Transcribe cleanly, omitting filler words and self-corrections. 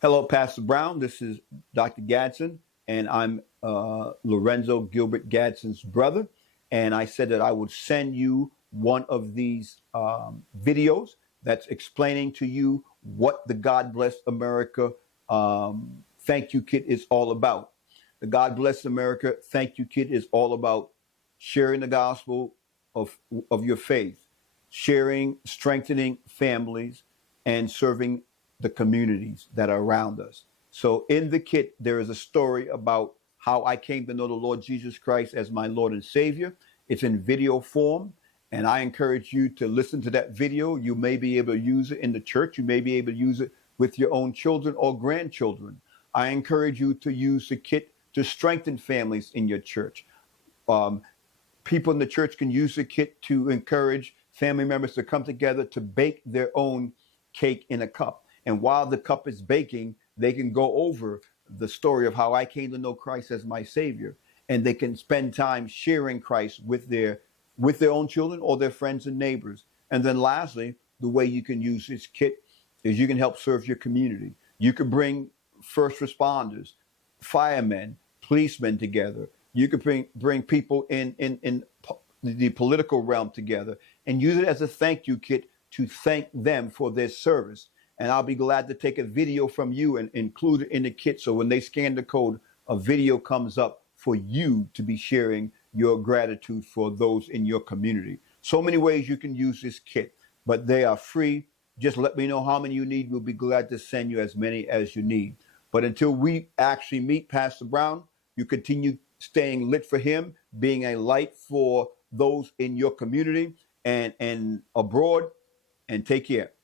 Hello, Pastor Brown. This is Dr. Gadsden, and I'm Lorenzo Gilbert Gadsden's brother. And I said that I would send you one of these videos that's explaining to you what the God Bless America Thank You Kit is all about. The God Bless America Thank You Kit is all about sharing the gospel of, of your faith, sharing, strengthening families, and serving the communities that are around us. So in the kit, there is a story about how I came to know the Lord Jesus Christ as my Lord and Savior. It's in video form, and I encourage you to listen to that video. You may be able to use it in the church. You may be able to use it with your own children or grandchildren. I encourage you to use the kit to strengthen families in your church. Um, People in the church can use the kit to encourage family members to come together to bake their own cake in a cup. And while the cup is baking, they can go over the story of how I came to know Christ as my Savior, and they can spend time sharing Christ with their own children or their friends and neighbors. And then lastly, the way you can use this kit is you can help serve your community. You can bring first responders, firemen, policemen together. You could bring people in the political realm together and use it as a thank you kit to thank them for their service. And I'll be glad to take a video from you and include it in the kit. So when they scan the code, a video comes up for you to be sharing your gratitude for those in your community. So many ways you can use this kit, but they are free. Just let me know how many you need. We'll be glad to send you as many as you need. But until we actually meet, Pastor Brown, you continue staying lit for him, being a light for those in your community and abroad, and take care.